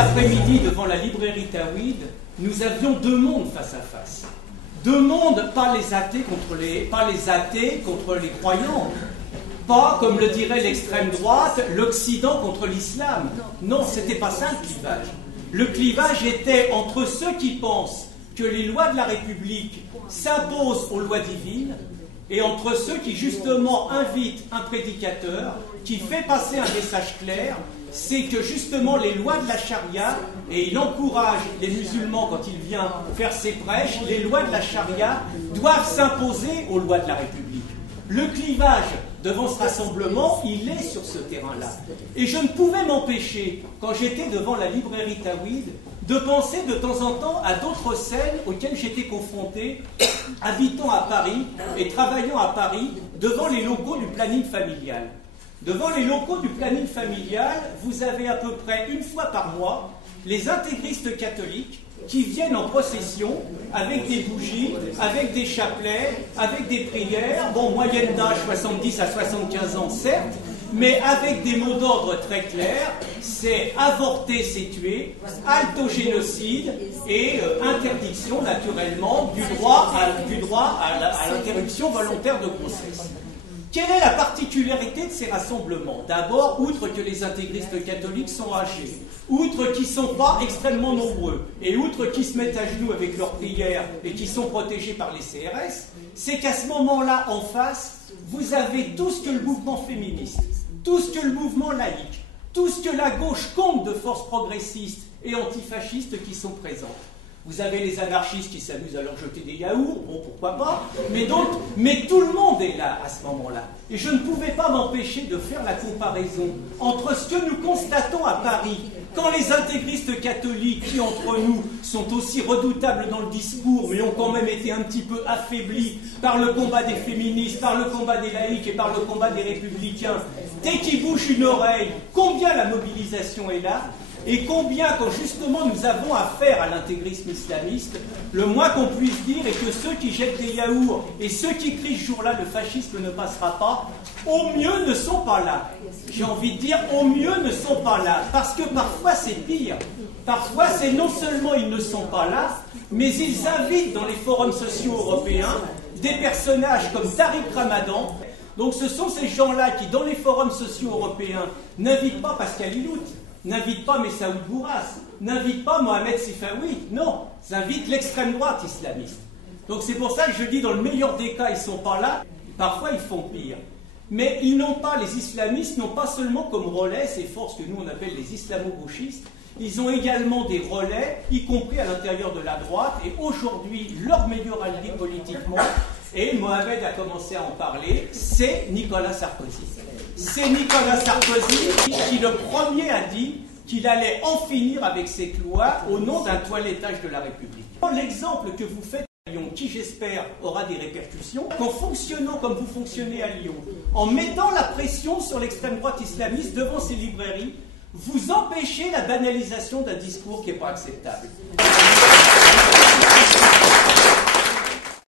après-midi, devant la librairie Tawhid, nous avions deux mondes face à face. Deux mondes, pas les athées contre les croyants, pas, comme le dirait l'extrême droite, l'Occident contre l'islam. Non, c'était pas ça le clivage. Le clivage était entre ceux qui pensent que les lois de la République s'imposent aux lois divines et entre ceux qui justement invitent un prédicateur qui fait passer un message clair, c'est que justement les lois de la charia, et il encourage les musulmans quand il vient faire ses prêches, les lois de la charia doivent s'imposer aux lois de la République. Le clivage devant ce rassemblement, il est sur ce terrain-là. Et je ne pouvais m'empêcher, quand j'étais devant la librairie Tawhid, de penser de temps en temps à d'autres scènes auxquelles j'étais confronté, habitant à Paris et travaillant à Paris, devant les locaux du planning familial. Devant les locaux du planning familial, vous avez à peu près une fois par mois les intégristes catholiques qui viennent en procession avec des bougies, avec des chapelets, avec des prières, bon, moyenne d'âge 70 à 75 ans certes, mais avec des mots d'ordre très clairs, c'est avorter, c'est tuer, halte au génocide et interdiction naturellement du droit à l'interruption volontaire de grossesse. Quelle est la particularité de ces rassemblements? D'abord, outre que les intégristes catholiques sont âgés, outre qu'ils ne sont pas extrêmement nombreux, et outre qu'ils se mettent à genoux avec leurs prières et qui sont protégés par les CRS, c'est qu'à ce moment-là, en face, vous avez tout ce que le mouvement féministe, tout ce que le mouvement laïque, tout ce que la gauche compte de forces progressistes et antifascistes qui sont présentes. Vous avez les anarchistes qui s'amusent à leur jeter des yaourts, bon, pourquoi pas, mais tout le monde est là à ce moment-là. Et je ne pouvais pas m'empêcher de faire la comparaison entre ce que nous constatons à Paris, quand les intégristes catholiques, qui entre nous sont aussi redoutables dans le discours, mais ont quand même été un petit peu affaiblis par le combat des féministes, par le combat des laïcs et par le combat des républicains, dès qu'ils bougent une oreille, combien la mobilisation est là? Et combien, quand justement nous avons affaire à l'intégrisme islamiste, le moins qu'on puisse dire est que ceux qui jettent des yaourts et ceux qui crient ce jour-là le fascisme ne passera pas, au mieux ne sont pas là. J'ai envie de dire, au mieux ne sont pas là. Parce que parfois c'est pire. Parfois c'est non seulement ils ne sont pas là, mais ils invitent dans les forums sociaux européens des personnages comme Tariq Ramadan. Donc ce sont ces gens-là qui, dans les forums sociaux européens, n'invitent pas Pascal Illout, n'invite pas Messaoud Bourras, n'invite pas Mohamed Sifawi, non, ils invitent l'extrême droite islamiste. Donc c'est pour ça que je dis, dans le meilleur des cas, ils ne sont pas là, parfois ils font pire. Mais ils n'ont pas, les islamistes n'ont pas seulement comme relais ces forces que nous on appelle les islamo-gauchistes, ils ont également des relais, y compris à l'intérieur de la droite, et aujourd'hui, leur meilleur allié politiquement, et Mohamed a commencé à en parler, c'est Nicolas Sarkozy. C'est Nicolas Sarkozy qui le premier a dit qu'il allait en finir avec cette loi au nom d'un toilettage de la République. L'exemple que vous faites à Lyon, qui j'espère aura des répercussions, qu'en fonctionnant comme vous fonctionnez à Lyon, en mettant la pression sur l'extrême droite islamiste devant ces librairies, vous empêchez la banalisation d'un discours qui n'est pas acceptable.